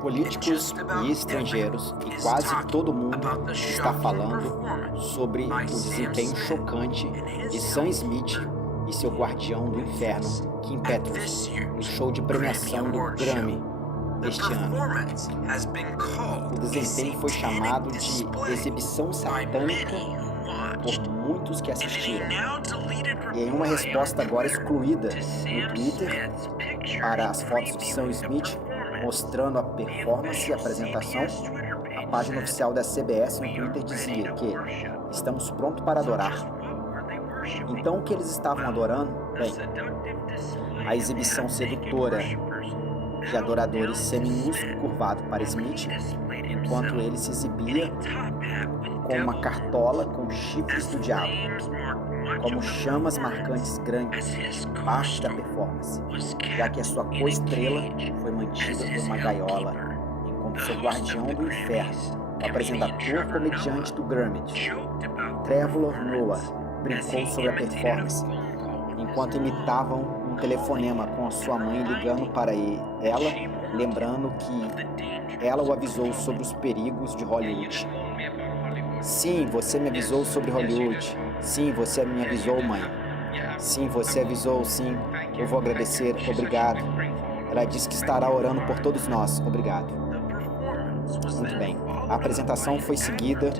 Políticos e estrangeiros e quase todo mundo está falando sobre o desempenho chocante de Sam Smith e seu guardião do inferno, Kim Petras, no show de premiação do Grammy deste ano. O desempenho foi chamado de exibição satânica por muitos que assistiram. E em uma resposta agora excluída no Twitter para as fotos de Sam Smith mostrando a performance e a apresentação, a página oficial da CBS no Twitter dizia que estamos prontos para adorar. Então o que eles estavam adorando? Bem, a exibição sedutora de adoradores seminus curvado para Smith, enquanto ele se exibia com uma cartola com chifres do diabo, como chamas marcantes grandes, parte da performance, já que a sua co-estrela foi mantida por uma gaiola, enquanto seu guardião do inferno, o apresentador comediante do Grammy, Trevor Noah, brincou sobre a performance, enquanto imitavam um telefonema com a sua mãe ligando para ela, lembrando que ela o avisou sobre os perigos de Hollywood. Sim, você me avisou sobre Hollywood. Sim, você me avisou, mãe. Sim, você avisou, sim. Eu vou agradecer, obrigado. Ela disse que estará orando por todos nós, obrigado. Muito bem. A apresentação foi seguida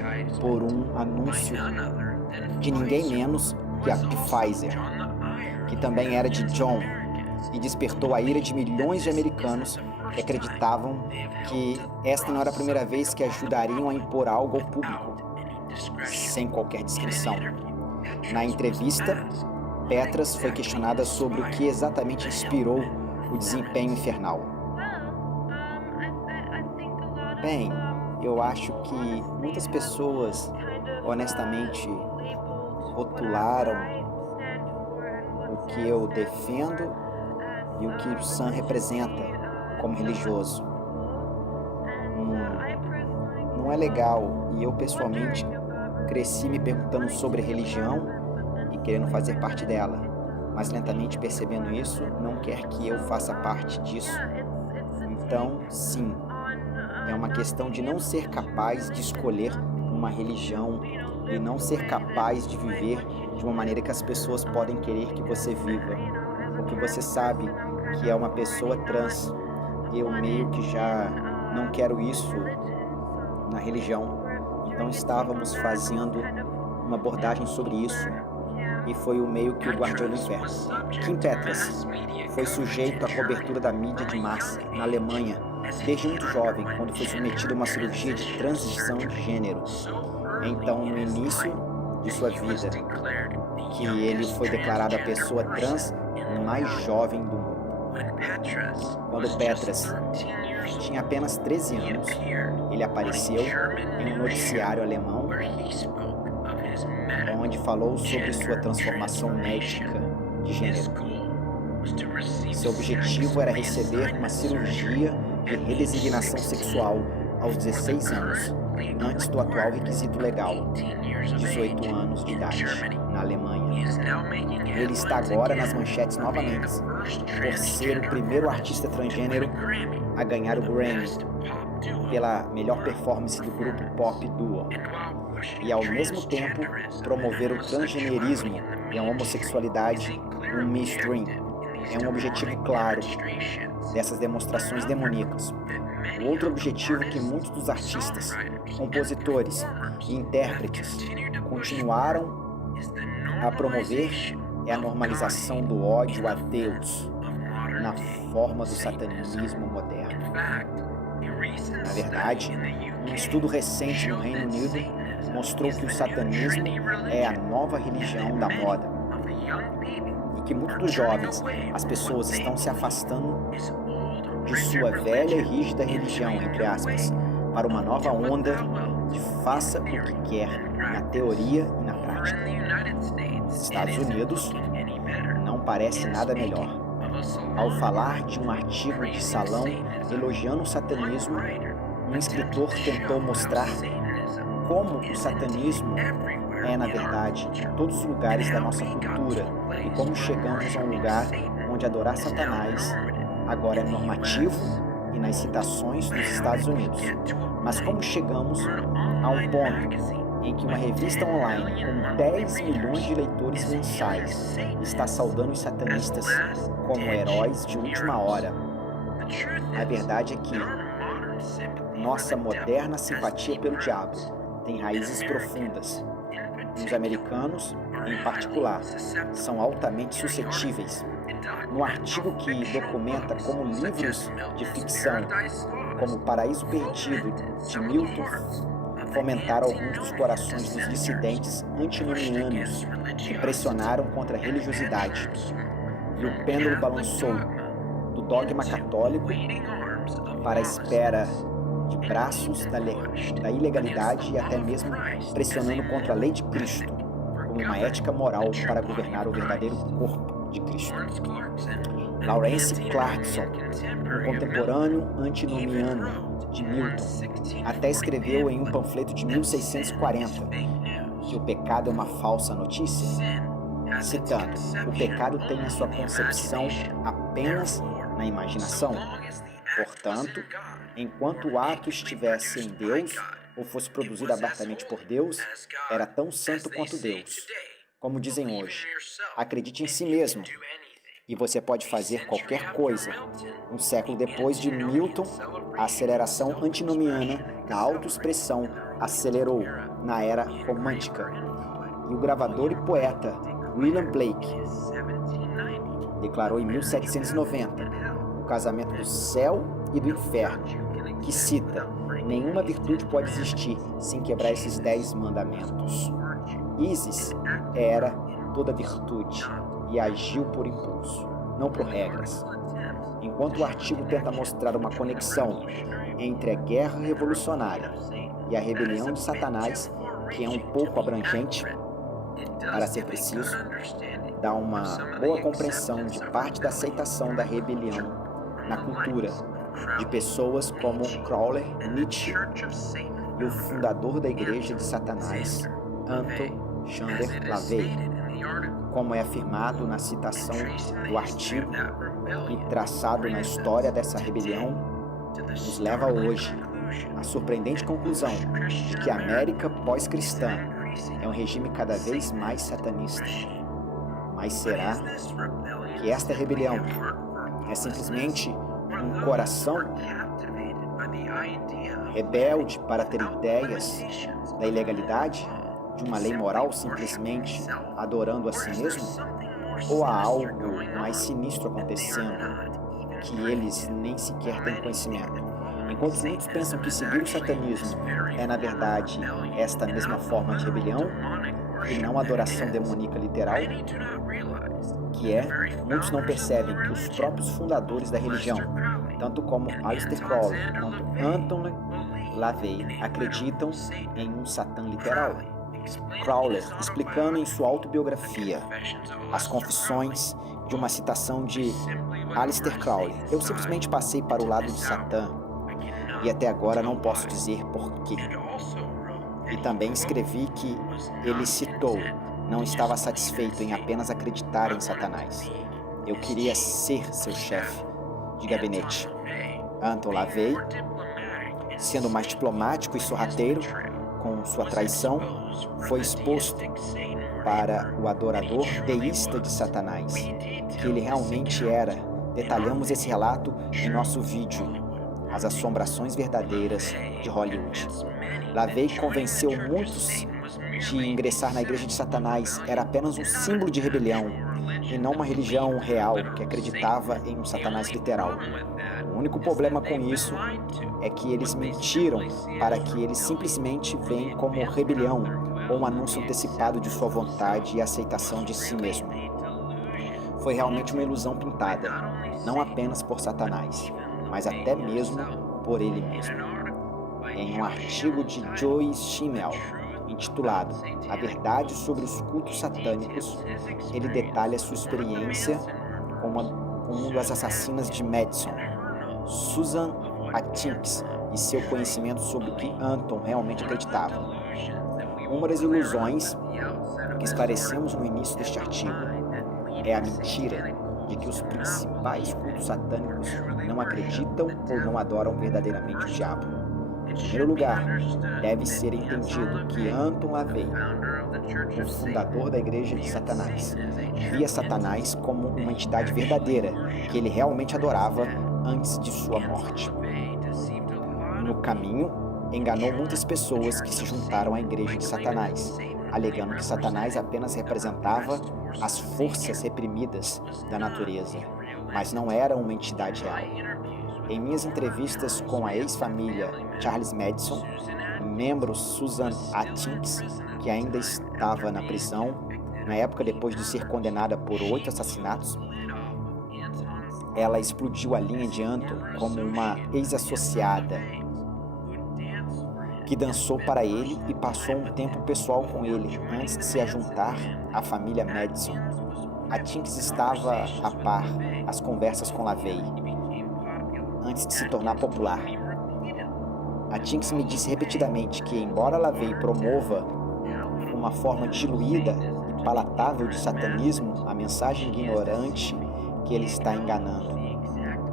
por um anúncio de ninguém menos que a Pfizer, que também era de John, e despertou a ira de milhões de americanos que acreditavam que esta não era a primeira vez que ajudariam a impor algo ao público, sem qualquer descrição. Na entrevista, Petras foi questionada sobre o que exatamente inspirou o desempenho infernal. Bem, eu acho que muitas pessoas, honestamente, rotularam o que eu defendo e o que o Sam representa como religioso. Não é legal, e eu pessoalmente cresci me perguntando sobre religião e querendo fazer parte dela, mas lentamente percebendo isso, não quer que eu faça parte disso. Então, sim, é uma questão de não ser capaz de escolher uma religião e não ser capaz de viver de uma maneira que as pessoas podem querer que você viva, porque você sabe que é uma pessoa trans. Eu meio que já não quero isso na religião. Então estávamos fazendo uma abordagem sobre isso e foi o meio que o guardião do inferno. Kim Petras foi sujeito à cobertura da mídia de massa na Alemanha desde muito jovem, quando foi submetido a uma cirurgia de transição de gênero. Então, no início de sua vida, que ele foi declarado a pessoa trans mais jovem do mundo. Quando Petras tinha apenas 13 anos, ele apareceu em um noticiário alemão onde falou sobre sua transformação médica de gênero. Seu objetivo era receber uma cirurgia de redesignação sexual aos 16 anos, antes do atual requisito legal, 18 anos de idade, na Alemanha. Ele está agora nas manchetes novamente, por ser o primeiro artista transgênero a ganhar o Grammy pela melhor performance do grupo pop duo, e ao mesmo tempo promover o transgenerismo e a homossexualidade no mainstream. É um objetivo claro dessas demonstrações demoníacas. O outro objetivo que muitos dos artistas, compositores e intérpretes continuaram a promover é a normalização do ódio a Deus na forma do satanismo moderno. Na verdade, um estudo recente no Reino Unido mostrou que o satanismo é a nova religião da moda e que muitos dos jovens, as pessoas estão se afastando de sua velha e rígida religião, entre aspas, para uma nova onda de faça o que quer, na teoria e na prática. Nos Estados Unidos, não parece nada melhor. Ao falar de um artigo de salão elogiando o satanismo, um escritor tentou mostrar como o satanismo é, na verdade, em todos os lugares da nossa cultura e como chegamos a um lugar onde adorar Satanás agora é normativo e nas citações nos Estados Unidos. Mas como chegamos a um ponto em que uma revista online com 10 milhões de leitores mensais está saudando os satanistas como heróis de última hora? A verdade é que nossa moderna simpatia pelo diabo tem raízes profundas. E os americanos, em particular, são altamente suscetíveis. No artigo que documenta como livros de ficção, como Paraíso Perdido, de Milton, fomentaram alguns dos corações dos dissidentes antinomianos que pressionaram contra a religiosidade. E o pêndulo balançou do dogma católico para a espera de braços da ilegalidade e até mesmo pressionando contra a lei de Cristo, como uma ética moral para governar o verdadeiro corpo de Cristo. Lawrence Clarkson, um contemporâneo antinomiano de Milton, até escreveu em um panfleto de 1640 que o pecado é uma falsa notícia, citando: o pecado tem a sua concepção apenas na imaginação. Portanto, enquanto o ato estivesse em Deus, ou fosse produzido abertamente por Deus, era tão santo quanto Deus. Como dizem hoje, acredite em si mesmo, e você pode fazer qualquer coisa. Um século depois de Milton, a aceleração antinomiana da autoexpressão acelerou na era romântica. E o gravador e poeta William Blake declarou em 1790 o casamento do céu e do inferno, que cita: nenhuma virtude pode existir sem quebrar esses 10 mandamentos. Isis era toda virtude e agiu por impulso, não por regras. Enquanto o artigo tenta mostrar uma conexão entre a guerra revolucionária e a rebelião de Satanás, que é um pouco abrangente, para ser preciso, dá uma boa compreensão de parte da aceitação da rebelião na cultura de pessoas como Crowley, Nietzsche e o fundador da Igreja de Satanás, Anton Chandler LaVey, como é afirmado na citação do artigo e traçado na história dessa rebelião, nos leva hoje à surpreendente conclusão de que a América pós-cristã é um regime cada vez mais satanista. Mas será que esta rebelião é simplesmente um coração rebelde para ter ideias da ilegalidade, de uma lei moral simplesmente adorando a si mesmo? Ou há algo mais sinistro acontecendo que eles nem sequer têm conhecimento? Enquanto muitos pensam que seguir o satanismo é, na verdade, esta mesma forma de rebelião e não adoração demoníaca literal, muitos não percebem que os próprios fundadores da religião, tanto como Aleister Crowley quanto Anton LaVey, acreditam em um Satã literal. Crowley, explicando em sua autobiografia As Confissões, de uma citação de Aleister Crowley: eu simplesmente passei para o lado de Satã e até agora não posso dizer porquê. E também escrevi que ele citou: não estava satisfeito em apenas acreditar em Satanás. Eu queria ser seu chefe de gabinete. Anton LaVey, sendo mais diplomático e sorrateiro com sua traição, foi exposto para o adorador deísta de Satanás, que ele realmente era. Detalhamos esse relato em nosso vídeo, As Assombrações Verdadeiras de Hollywood. LaVey convenceu muitos de ingressar na Igreja de Satanás era apenas um símbolo de rebelião e não uma religião real que acreditava em um Satanás literal. O único problema com isso é que eles mentiram para que eles simplesmente veem como rebelião ou um anúncio antecipado de sua vontade e aceitação de si mesmo. Foi realmente uma ilusão pintada, não apenas por Satanás, mas até mesmo por ele mesmo. Em um artigo de Joy Schimmel, intitulado A Verdade sobre os Cultos Satânicos, ele detalha sua experiência com uma das assassinas de Madison, Susan Atkins, e seu conhecimento sobre o que Anton realmente acreditava. Uma das ilusões que esclarecemos no início deste artigo é a mentira de que os principais cultos satânicos não acreditam ou não adoram verdadeiramente o diabo. Em primeiro lugar, deve ser entendido que Anton LaVey, o fundador da Igreja de Satanás, via Satanás como uma entidade verdadeira que ele realmente adorava antes de sua morte. No caminho, enganou muitas pessoas que se juntaram à Igreja de Satanás, alegando que Satanás apenas representava as forças reprimidas da natureza, mas não era uma entidade real. Em minhas entrevistas com a ex-família Charles Manson, membro Susan Atkins, que ainda estava na prisão, na época depois de ser condenada por 8 assassinatos, ela explodiu a linha de Anton como uma ex-associada que dançou para ele e passou um tempo pessoal com ele antes de se juntar à família Madison. Atkins estava a par as conversas com LaVey antes de se tornar popular. Atkins me disse repetidamente que, embora LaVey promova uma forma diluída e palatável de satanismo, a mensagem ignorante que ele está enganando,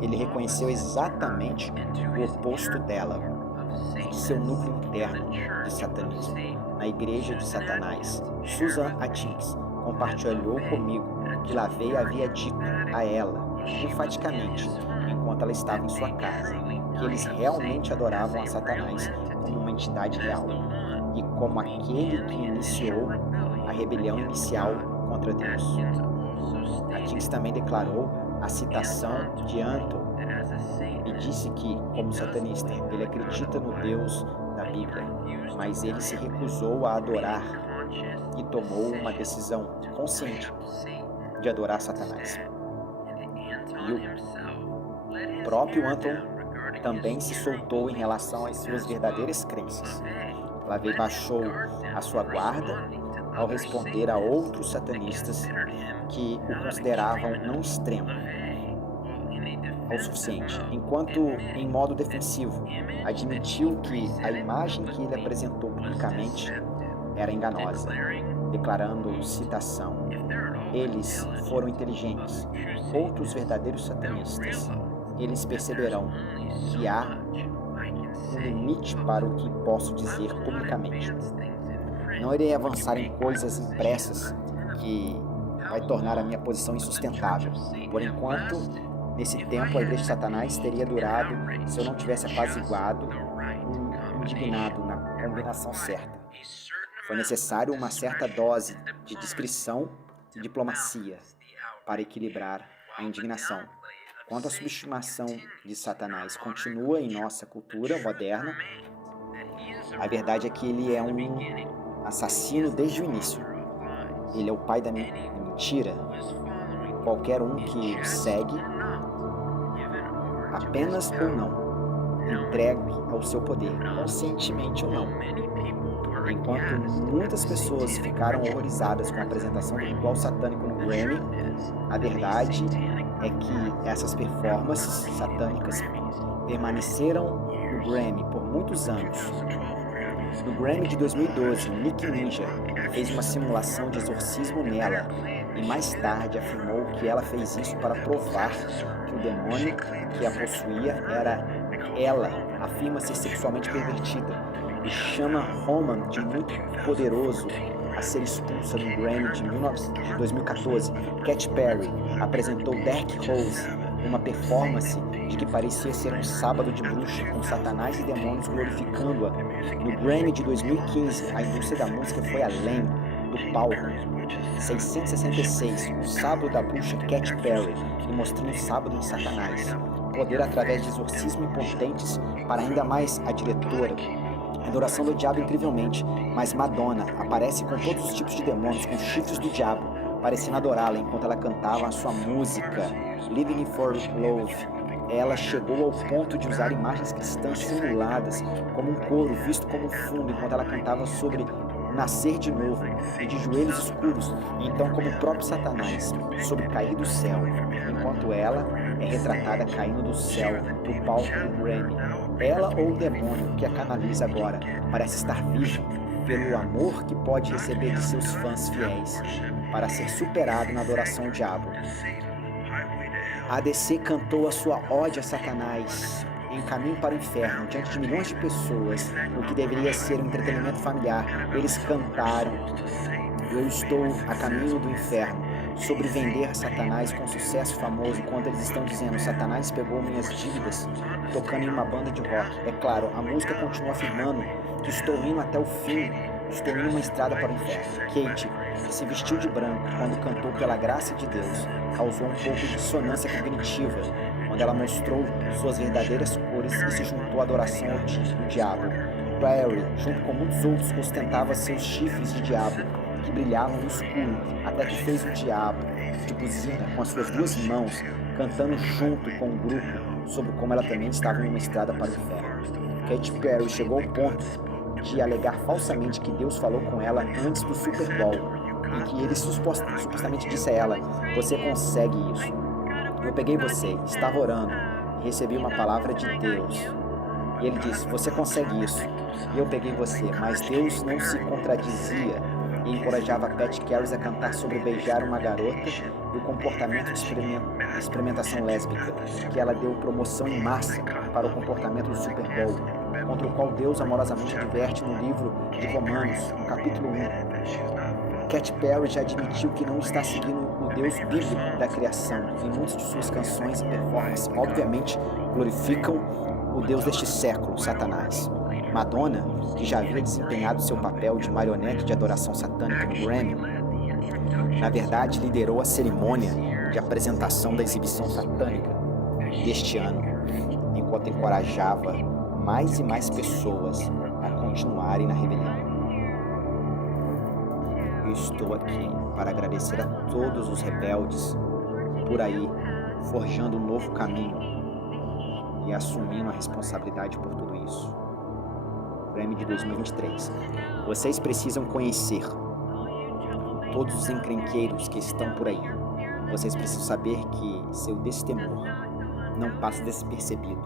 ele reconheceu exatamente o oposto dela, de seu núcleo interno de satanismo. Na Igreja de Satanás, Susan Atkins compartilhou comigo que LaVey havia dito a ela, enfaticamente, enquanto ela estava em sua casa, que eles realmente adoravam a Satanás como uma entidade real e como aquele que iniciou a rebelião inicial contra Deus. Atkins também declarou a citação de Anton e disse que, como satanista, ele acredita no Deus da Bíblia, mas ele se recusou a adorar e tomou uma decisão consciente de adorar Satanás. E o próprio Anton também se soltou em relação às suas verdadeiras crenças. LaVey baixou a sua guarda ao responder a outros satanistas que o consideravam não extremo o suficiente, enquanto, em modo defensivo, admitiu que a imagem que ele apresentou publicamente era enganosa, declarando, citação, "Eles foram inteligentes, outros verdadeiros satanistas. Eles perceberão que há um limite para o que posso dizer publicamente. Não irei avançar em coisas impressas que vai tornar a minha posição insustentável. Por enquanto, nesse tempo, a Igreja de Satanás teria durado se eu não tivesse apaziguado e indignado na combinação certa. Foi necessário uma certa dose de discrição e diplomacia para equilibrar a indignação. Quanto à subestimação de Satanás continua em nossa cultura moderna, a verdade é que ele é um assassino desde o início. Ele é o pai da mentira. Qualquer um que o segue, apenas ou não, entregue ao seu poder, conscientemente ou não. Enquanto muitas pessoas ficaram horrorizadas com a apresentação do ritual satânico no Grammy, a verdade é que essas performances satânicas permaneceram no Grammy por muitos anos. No Grammy de 2012, Nick Ninja fez uma simulação de exorcismo nela e mais tarde afirmou que ela fez isso para provar que o demônio que a possuía era ela, afirma ser sexualmente pervertida e chama Roman de muito poderoso a ser expulsa no Grammy de 2014. Katy Perry apresentou Dark Rose, uma performance de que parecia ser um sábado de bruxa com Satanás e demônios glorificando-a. No Grammy de 2015, a indústria da música foi além do palco. 666, o sábado da bruxa Katy Perry, e mostrando o sábado de Satanás. Poder através de exorcismo impotentes para ainda mais a diretora. Adoração do diabo incrivelmente, mas Madonna aparece com todos os tipos de demônios, com chifres do diabo, parecendo adorá-la enquanto ela cantava a sua música, Living for Love. Ela chegou ao ponto de usar imagens cristãs simuladas como um coro visto como fundo enquanto ela cantava sobre nascer de novo e de joelhos escuros, e então como o próprio Satanás, sobre cair do céu, enquanto ela é retratada caindo do céu do palco do Grammy. Ela ou o demônio que a canaliza agora parece estar virgem pelo amor que pode receber de seus fãs fiéis para ser superado na adoração ao diabo. A ADC cantou a sua ode a Satanás em Caminho para o Inferno, diante de milhões de pessoas, no que deveria ser um entretenimento familiar. Eles cantaram: Eu estou a caminho do inferno, sobre vender Satanás com sucesso famoso, quando eles estão dizendo: Satanás pegou minhas dívidas, tocando em uma banda de rock. É claro, a música continua afirmando que estou indo até o fim, estou indo uma estrada para o inferno. Kate, que se vestiu de branco quando cantou Pela Graça de Deus, causou um pouco de dissonância cognitiva quando ela mostrou suas verdadeiras cores e se juntou à adoração ao diabo. Perry, junto com muitos outros, ostentava seus chifres de diabo que brilhavam no escuro, até que fez o diabo de buzina com as suas duas mãos, cantando junto com o grupo sobre como ela também estava em uma estrada para o inferno. Katy Perry chegou ao ponto de alegar falsamente que Deus falou com ela antes do Super Bowl, e que ele supostamente disse a ela: Você consegue isso. Eu peguei você, estava orando, e recebi uma palavra de Deus. E ele disse: Você consegue isso. E eu peguei você, mas Deus não se contradizia e encorajava Pat Carey a cantar sobre beijar uma garota e o comportamento de experimentação lésbica, que ela deu promoção em massa para o comportamento do Super Bowl, contra o qual Deus amorosamente adverte no livro de Romanos, no capítulo 1. Katy Perry já admitiu que não está seguindo o Deus bíblico da criação, e muitas de suas canções e performances, obviamente, glorificam o Deus deste século, Satanás. Madonna, que já havia desempenhado seu papel de marionete de adoração satânica no Grammy, na verdade liderou a cerimônia de apresentação da exibição satânica deste ano, enquanto encorajava mais e mais pessoas a continuarem na rebelião. Eu estou aqui para agradecer a todos os rebeldes por aí, forjando um novo caminho e assumindo a responsabilidade por tudo isso. Grammy de 2023. Vocês precisam conhecer todos os encrenqueiros que estão por aí. Vocês precisam saber que seu destemor não passa despercebido.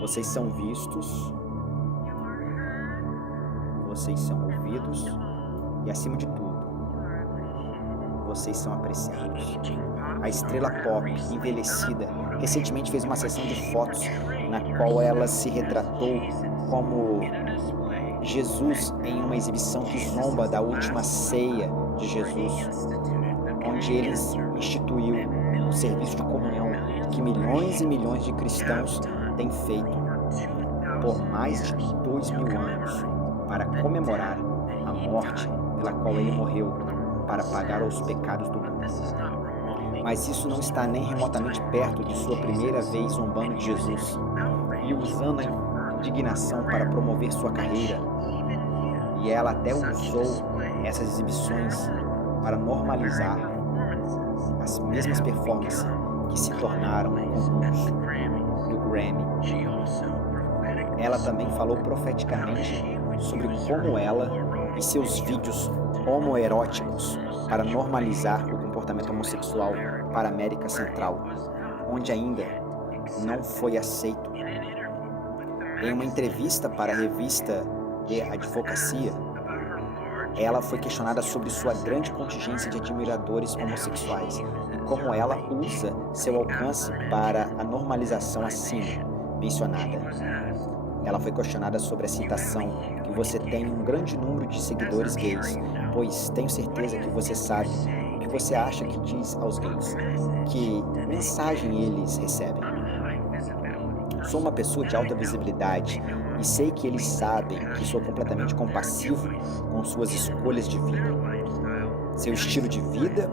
Vocês são vistos, vocês são ouvidos e, acima de tudo, vocês são apreciados. A estrela pop envelhecida recentemente fez uma sessão de fotos na qual ela se retratou como Jesus em uma exibição que zomba da última ceia de Jesus, onde ele instituiu um serviço de comunhão que milhões e milhões de cristãos têm feito por mais de 2000 anos para comemorar a morte pela qual ele morreu para pagar os pecados do mundo. Mas isso não está nem remotamente perto de sua primeira vez zombando de Jesus e usando a indignação para promover sua carreira. E ela até usou essas exibições para normalizar as mesmas performances que se tornaram comuns do Grammy. Ela também falou profeticamente sobre como ela e seus vídeos homoeróticos para normalizar o comportamento homossexual para a América Central, onde ainda não foi aceito. Em uma entrevista para a revista de advocacia, ela foi questionada sobre sua grande contingência de admiradores homossexuais e como ela usa seu alcance para a normalização acima mencionada. Ela foi questionada sobre a citação que você tem um grande número de seguidores gays, pois tenho certeza que você sabe o que você acha que diz aos gays, que mensagem eles recebem. Sou uma pessoa de alta visibilidade e sei que eles sabem que sou completamente compassivo com suas escolhas de vida, seu estilo de vida,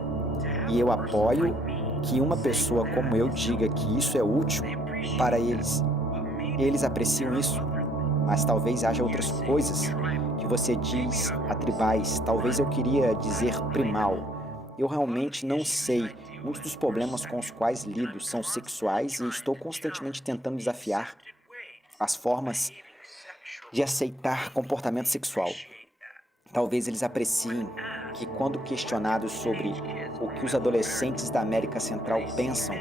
e eu apoio que uma pessoa como eu diga que isso é útil para eles. Eles apreciam isso, mas talvez haja outras coisas que você diz a tribais. Talvez eu queria dizer primal. Eu realmente não sei. Muitos dos problemas com os quais lido são sexuais e estou constantemente tentando desafiar as formas de aceitar comportamento sexual. Talvez eles apreciem que, quando questionados sobre o que os adolescentes da América Central pensam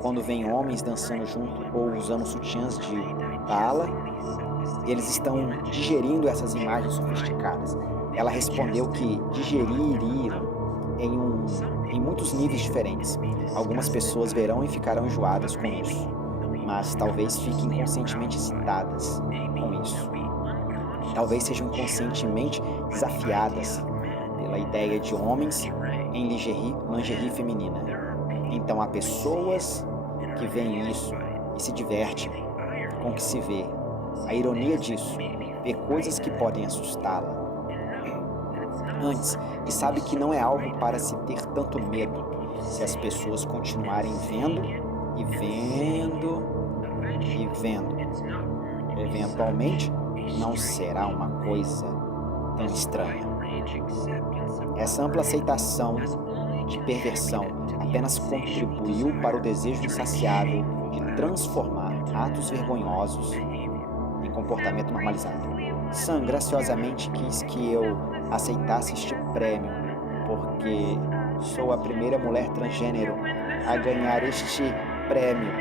quando veem homens dançando junto ou usando sutiãs de bala, eles estão digerindo essas imagens sofisticadas. Ela respondeu que digeririam em um em muitos níveis diferentes. Algumas pessoas verão e ficarão enjoadas com isso, mas talvez fiquem inconscientemente excitadas com isso. Talvez sejam inconscientemente desafiadas pela ideia de homens em lingerie feminina. Então há pessoas que veem isso e se divertem com o que se vê. A ironia disso, ver coisas que podem assustá-la antes, e sabe que não é algo para se ter tanto medo se as pessoas continuarem vendo e vendo e vendo. Eventualmente, não será uma coisa tão estranha. Essa ampla aceitação de perversão apenas contribuiu para o desejo insaciável de transformar atos vergonhosos em comportamento normalizado. Sam graciosamente quis que eu aceitasse este prêmio, porque sou a primeira mulher transgênero a ganhar este prêmio.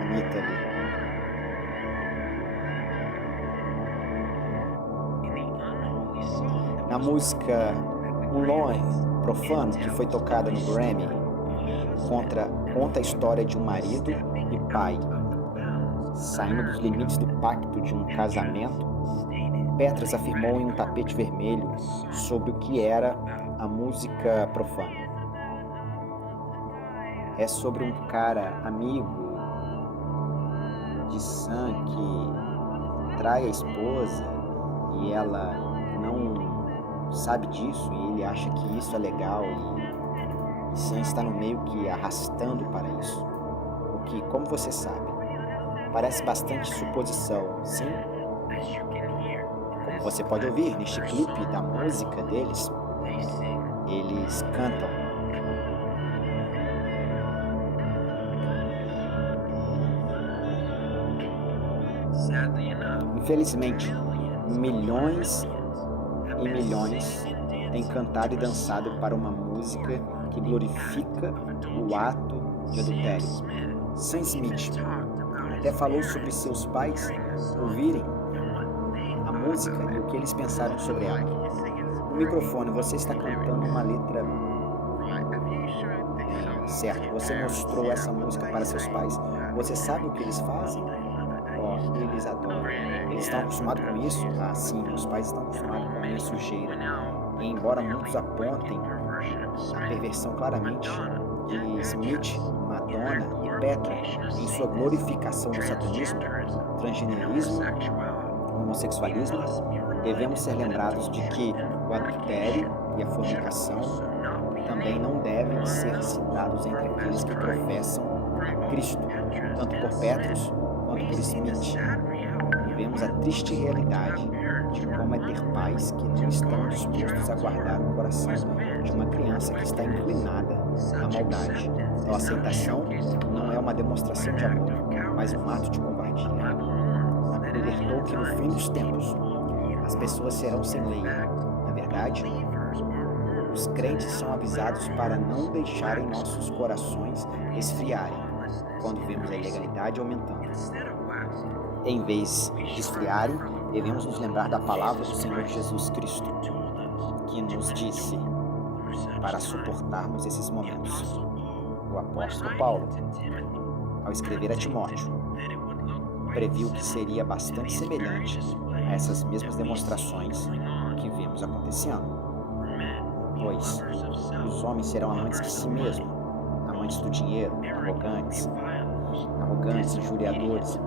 Anitta ali. Na música Unloin, Profano, que foi tocada no Grammy, conta a história de um marido e pai saindo dos limites do pacto de um casamento. Petras afirmou em um tapete vermelho sobre o que era a música profana. É sobre um cara amigo de Sam que trai a esposa e ela não sabe disso e ele acha que isso é legal e Sam está no meio que arrastando para isso. O que, como você sabe, parece bastante suposição, sim? Como você pode ouvir neste clipe da música deles, eles cantam. Infelizmente, milhões e milhões têm cantado e dançado para uma música que glorifica o ato de adultério. Sam Smith até falou sobre seus pais ouvirem a música e o que eles pensaram sobre ela. No microfone, você está cantando uma letra. Certo, você mostrou essa música para seus pais. Você sabe o que eles fazem? Oh, eles adoram. Eles estão acostumados com isso? Ah, sim, os pais estão acostumados com a minha sujeira. E embora muitos apontem a perversão claramente de Smith, Madonna e Petra em sua glorificação do satanismo, transgenerismo, homossexualismo, devemos ser lembrados de que o adultério e a fornicação também não devem ser citados entre aqueles que professam a Cristo, tanto por Petros quanto por Smith. Vemos a triste realidade de como é ter pais que não estão dispostos a guardar o coração de uma criança que está inclinada à maldade. Então, a aceitação não é uma demonstração de amor, mas um ato de covardia. A Bíblia alertou que no fim dos tempos as pessoas serão sem lei. Na verdade, os crentes são avisados para não deixarem nossos corações esfriarem quando vemos a ilegalidade aumentando. Em vez de esfriarem, devemos nos lembrar da palavra do Senhor Jesus Cristo, que nos disse para suportarmos esses momentos. O apóstolo Paulo, ao escrever a Timóteo, previu que seria bastante semelhante a essas mesmas demonstrações que vemos acontecendo. Pois os homens serão amantes de si mesmos, amantes do dinheiro, arrogantes, injuriadores,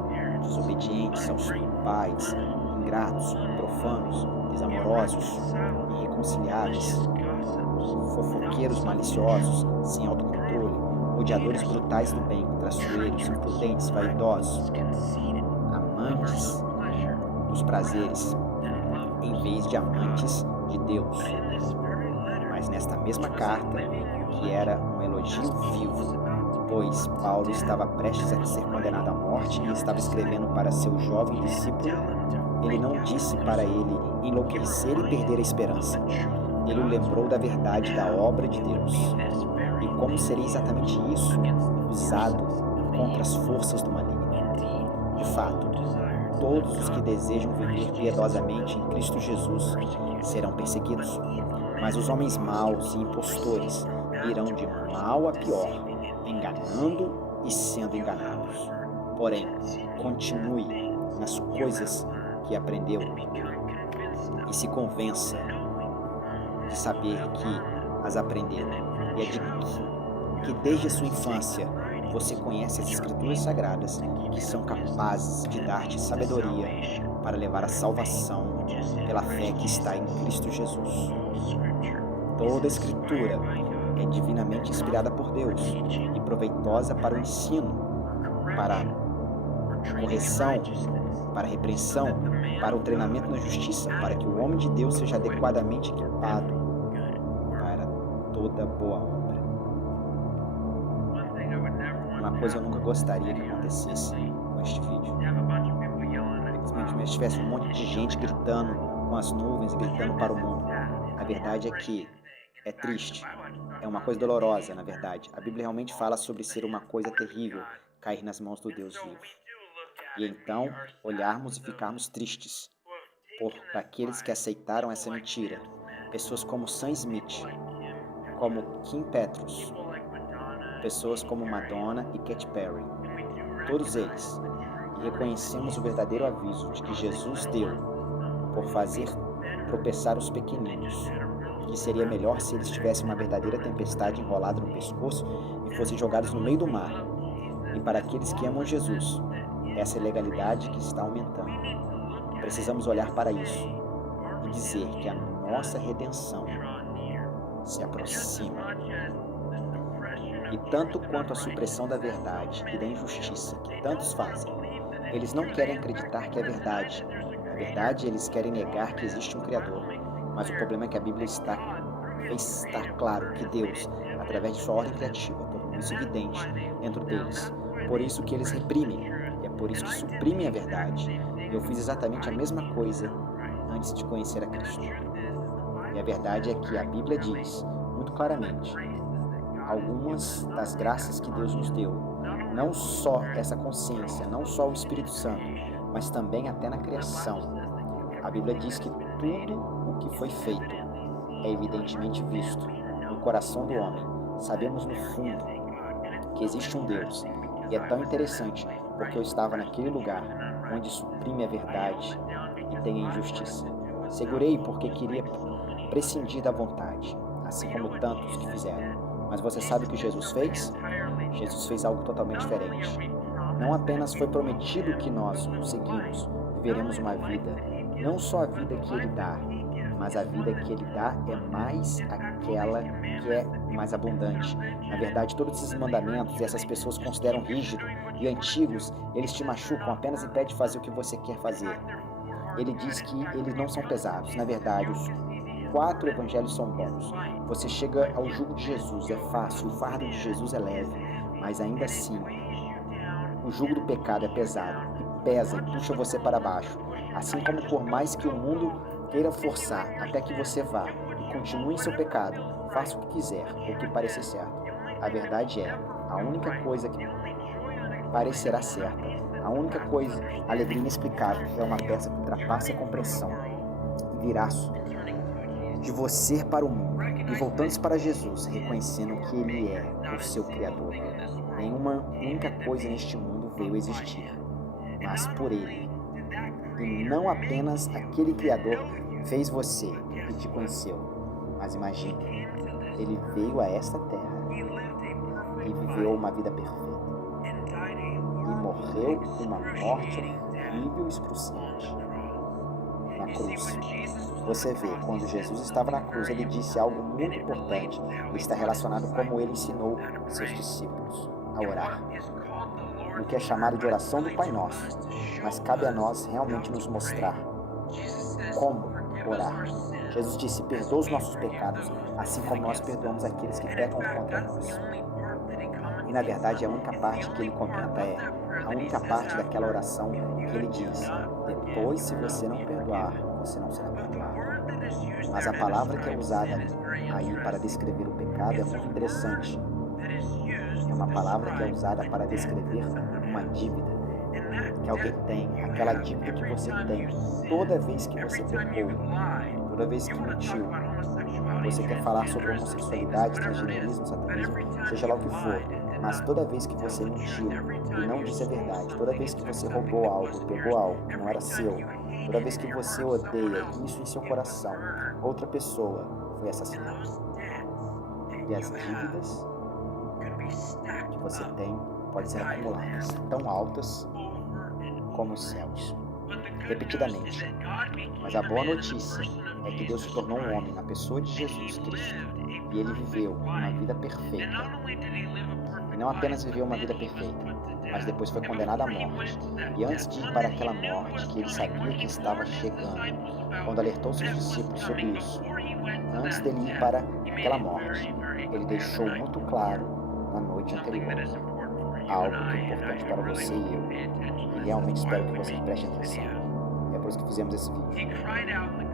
desobedientes aos pais, ingratos, profanos, desamorosos, irreconciliáveis, fofoqueiros maliciosos, sem autocontrole, odiadores brutais do bem, traiçoeiros, imprudentes, vaidosos, amantes dos prazeres, em vez de amantes de Deus. Mas nesta mesma carta, que era um elogio vivo, pois Paulo estava prestes a ser condenado à morte e estava escrevendo para seu jovem discípulo, ele não disse para ele enlouquecer e perder a esperança. Ele o lembrou da verdade da obra de Deus e como seria exatamente isso usado contra as forças do maligno. De fato, todos os que desejam viver piedosamente em Cristo Jesus serão perseguidos, mas os homens maus e impostores irão de mal a pior, enganando e sendo enganados. Porém, continue nas coisas que aprendeu e se convença de saber que as aprendeu e é de que desde a sua infância você conhece as Escrituras Sagradas que são capazes de dar-te sabedoria para levar a salvação pela fé que está em Cristo Jesus. Toda a Escritura é divinamente inspirada por Deus e proveitosa para o ensino, para a correção, para a repreensão, para o treinamento na justiça, para que o homem de Deus seja adequadamente equipado para toda boa obra. Uma coisa eu nunca gostaria que acontecesse com este vídeo. Simplesmente tivesse um monte de gente gritando com as nuvens, gritando para o mundo. A verdade é que é triste, é uma coisa dolorosa, na verdade. A Bíblia realmente fala sobre ser uma coisa terrível, cair nas mãos do Deus vivo. E então, olharmos e ficarmos tristes por aqueles que aceitaram essa mentira. Pessoas como Sam Smith, como Kim Petras, pessoas como Madonna e Katy Perry. Todos eles. E reconhecemos o verdadeiro aviso de que Jesus deu por fazer tropeçar os pequeninos, que seria melhor se eles tivessem uma verdadeira tempestade enrolada no pescoço e fossem jogados no meio do mar. E para aqueles que amam Jesus, essa ilegalidade que está aumentando. Precisamos olhar para isso e dizer que a nossa redenção se aproxima. E tanto quanto a supressão da verdade e da injustiça que tantos fazem, eles não querem acreditar que é verdade. Na verdade, eles querem negar que existe um Criador. Mas o problema é que a Bíblia fez estar claro que Deus, através de sua ordem criativa, tornou isso evidente dentro deles. Por isso que eles reprimem, e é por isso que suprimem a verdade. Eu fiz exatamente a mesma coisa antes de conhecer a Cristo. E a verdade é que a Bíblia diz, muito claramente, algumas das graças que Deus nos deu, não só essa consciência, não só o Espírito Santo, mas também até na criação. A Bíblia diz que tudo o que foi feito é evidentemente visto no coração do homem. Sabemos no fundo que existe um Deus. E é tão interessante, porque eu estava naquele lugar onde suprime a verdade e tem a injustiça. Segurei porque queria prescindir da vontade, assim como tantos que fizeram. Mas você sabe o que Jesus fez? Jesus fez algo totalmente diferente. Não apenas foi prometido que nós o seguimos, viveremos uma vida, não só a vida que Ele dá, mas a vida que Ele dá é mais aquela que é mais abundante. Na verdade, todos esses mandamentos e essas pessoas consideram rígidos e antigos, eles te machucam, apenas impede de fazer o que você quer fazer. Ele diz que eles não são pesados. Na verdade, os 4 evangelhos são bons. Você chega ao jugo de Jesus, é fácil, o fardo de Jesus é leve, mas ainda assim, o jugo do pecado é pesado, e pesa e puxa você para baixo. Assim como por mais que o mundo queira forçar até que você vá e continue em seu pecado, faça o que quiser, o que parecer certo. A verdade é, a única coisa que parecerá certa, a única coisa, alegria inexplicável, é uma peça que ultrapassa a compreensão e virá de você para o mundo e voltando-se para Jesus, reconhecendo que Ele é o seu Criador. Nenhuma única coisa neste mundo veio a existir, mas por Ele. E não apenas aquele Criador fez você e te conheceu, mas imagine, Ele veio a esta terra e viveu uma vida perfeita e morreu uma morte horrível e excruciante na cruz. Você vê, quando Jesus estava na cruz, Ele disse algo muito importante e está relacionado como Ele ensinou seus discípulos a orar, no que é chamado de oração do Pai Nosso, mas cabe a nós realmente nos mostrar como orar. Jesus disse, perdoa os nossos pecados, assim como nós perdoamos aqueles que pecam contra nós. E na verdade a única parte que Ele comenta é a única parte daquela oração que Ele diz, depois se você não perdoar, você não será perdoado. Mas a palavra que é usada aí para descrever o pecado é muito interessante. É uma palavra que é usada para descrever uma dívida. que alguém tem, aquela dívida que você tem, toda vez que você pecou, toda vez que mentiu, você quer falar sobre homossexualidade, transgenerismo, satanismo, seja lá o que for, mas toda vez que você mentiu e não disse a verdade, toda vez que você roubou algo, pegou algo que não era seu, toda vez que você odeia isso em seu coração, outra pessoa foi assassinada. E as dívidas que você tem podem ser acumuladas, tão altas como os céus, repetidamente. Mas a boa notícia é que Deus se tornou um homem na pessoa de Jesus Cristo, e ele viveu uma vida perfeita. E não apenas viveu uma vida perfeita, mas depois foi condenado à morte. E antes de ir para aquela morte, que ele sabia que estava chegando, quando alertou seus discípulos sobre isso, antes dele ir para aquela morte, ele deixou muito claro na noite anterior algo que é importante para você e eu. E realmente espero que você preste atenção. E é por isso que fizemos esse vídeo.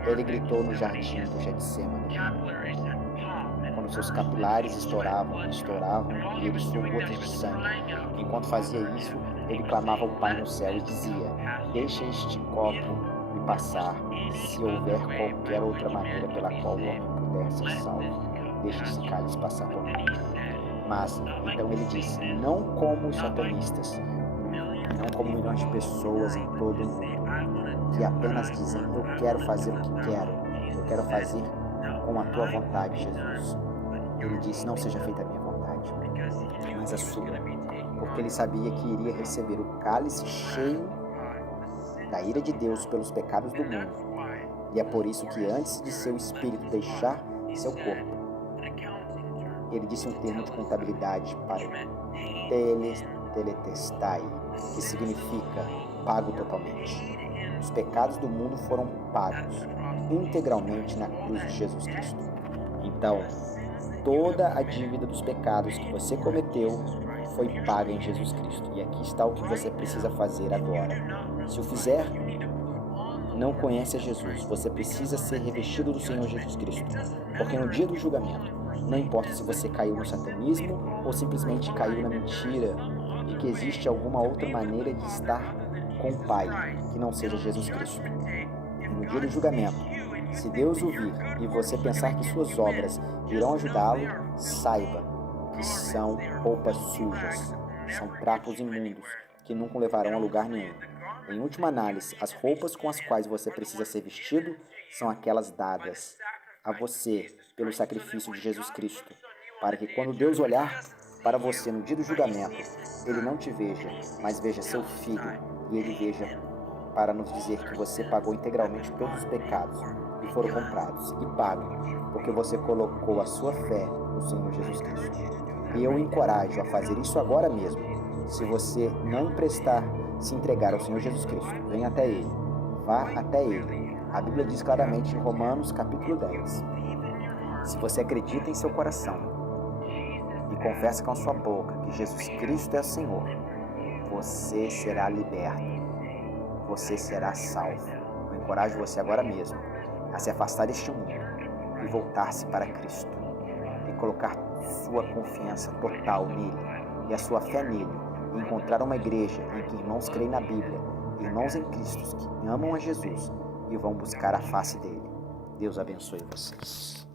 Ele gritou no jardim do Getsemane, quando seus capilares estouravam e ele suou gotas de sangue. Enquanto fazia isso, ele clamava ao Pai no céu e dizia: deixa este copo me passar. Se houver qualquer outra maneira pela qual o homem puder ser salvo, deixa esse cálice passar por mim. Mas, então ele disse, não como os satanistas, não como milhões de pessoas em todo o mundo, que apenas dizem, eu quero fazer o que quero fazer com a tua vontade, Jesus. Ele disse, não seja feita a minha vontade, mas a sua, porque ele sabia que iria receber o cálice cheio da ira de Deus pelos pecados do mundo. E é por isso que antes de seu espírito deixar seu corpo, ele disse um termo de contabilidade para teletestai, que significa pago totalmente. Os pecados do mundo foram pagos integralmente na cruz de Jesus Cristo. Então, toda a dívida dos pecados que você cometeu foi paga em Jesus Cristo. E aqui está o que você precisa fazer agora. Se o fizer, não conhece a Jesus. Você precisa ser revestido do Senhor Jesus Cristo. Porque no dia do julgamento, não importa se você caiu no satanismo ou simplesmente caiu na mentira e que existe alguma outra maneira de estar com o Pai que não seja Jesus Cristo. E no dia do julgamento, se Deus o vir e você pensar que suas obras irão ajudá-lo, saiba que são roupas sujas, são trapos imundos que nunca levarão a lugar nenhum. Em última análise, as roupas com as quais você precisa ser vestido são aquelas dadas a você pelo sacrifício de Jesus Cristo, para que quando Deus olhar para você no dia do julgamento, ele não te veja, mas veja seu filho, e ele veja para nos dizer que você pagou integralmente todos os pecados e foram comprados e pagos, porque você colocou a sua fé no Senhor Jesus Cristo. E eu o encorajo a fazer isso agora mesmo. Se você não se entregar ao Senhor Jesus Cristo, venha até Ele, vá até Ele. A Bíblia diz claramente em Romanos capítulo 10, se você acredita em seu coração e confessa com a sua boca que Jesus Cristo é o Senhor, você será liberto, você será salvo. Eu encorajo você agora mesmo a se afastar deste mundo e voltar-se para Cristo e colocar sua confiança total nele e a sua fé nele e encontrar uma igreja em que irmãos creem na Bíblia, irmãos em Cristo que amam a Jesus e vão buscar a face dele. Deus abençoe vocês.